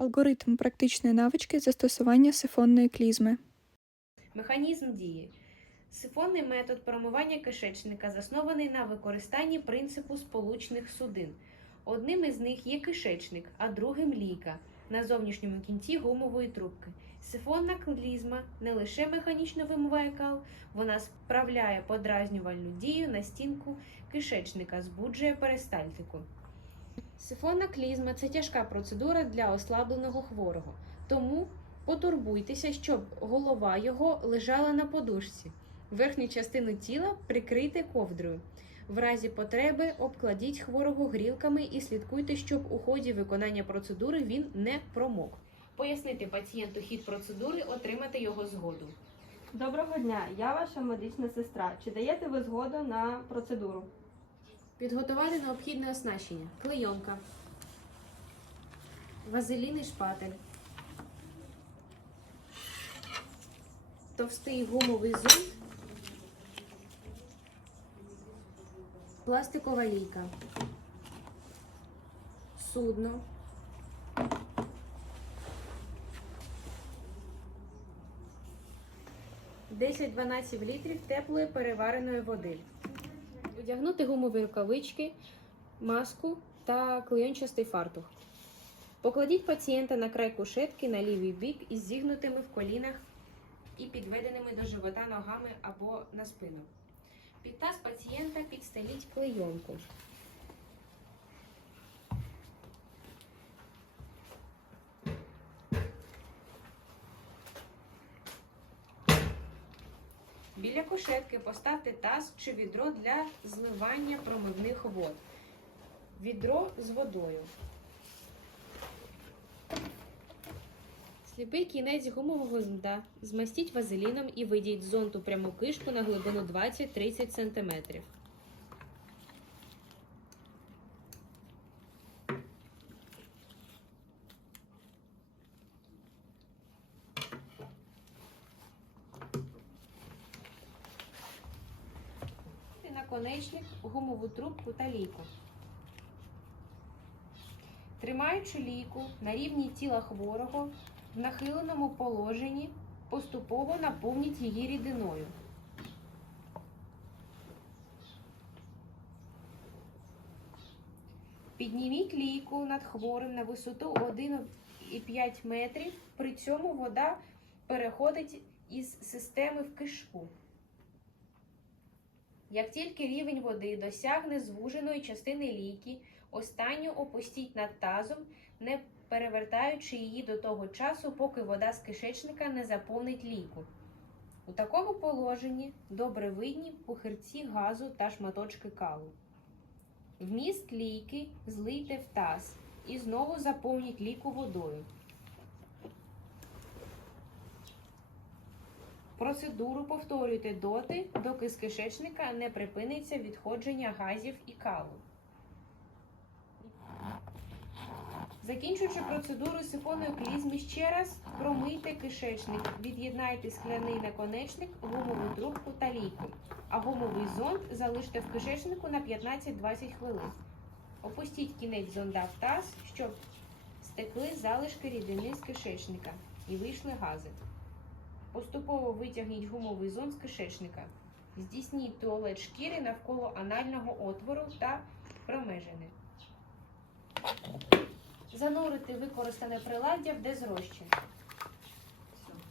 Алгоритм практичної навички застосування сифонної клізми. Механізм дії. Сифонний метод промивання кишечника заснований на використанні принципу сполучних судин. Одним із них є кишечник, а другим ліка на зовнішньому кінці гумової трубки. Сифонна клізма не лише механічно вимиває кал, вона справляє подразнювальну дію на стінку кишечника, збуджує перистальтику. Сифонна клізма це тяжка процедура для ослабленого хворого, тому Потурбуйтеся, щоб голова його лежала на подушці. Верхню частину тіла прикрийте ковдрою. В разі потреби обкладіть хворого грілками і слідкуйте, щоб у ході виконання процедури він не промок. Пояснити пацієнту хід процедури, отримати його згоду. Доброго дня, я ваша медична сестра. Чи даєте ви згоду на процедуру? Підготувати необхідне оснащення: клейонка, вазелін і шпатель, товстий гумовий зонт, пластикова лійка, судно, Десять-дванадцять літрів теплої перевареної води. Одягнути гумові рукавички, маску та клейончастий фартух. Покладіть пацієнта на край кушетки на лівий бік із зігнутими в колінах і підведеними до живота ногами або на спину. Під таз пацієнта підстеліть клейонку. Біля кушетки поставте таз чи відро для зливання промивних вод. Відро з водою. Сліпий кінець гумового зонта змастіть вазеліном і видіть зонт у пряму кишку на глибину 20-30 см. Наконечник, гумову трубку та лійку. Тримаючи лійку на рівні тіла хворого, в нахиленому положенні поступово наповніть її рідиною. Підніміть лійку над хворим на висоту 1,5 метрів. При цьому вода переходить із системи в кишку. Як тільки рівень води досягне звуженої частини лійки, останню опустіть над тазом, не перевертаючи її до того часу, поки вода з кишечника не заповнить лійку. У такому положенні добре видні пухирці газу та шматочки калу. Вміст лійки злийте в таз і знову заповніть ліку водою. Процедуру повторюйте доти, доки з кишечника не припиниться відходження газів і калу. Закінчуючи процедуру сифонної клізми, ще раз промийте кишечник, від'єднайте скляний наконечник, гумову трубку та лійку, а гумовий зонд залиште в кишечнику на 15-20 хвилин. Опустіть кінець зонда в таз, щоб стекли залишки рідини з кишечника і вийшли гази. Поступово витягніть гумовий зон з кишечника. Здійсніть туалет шкіри навколо анального отвору та промежини. Занурити використане приладдя в дезрозчин.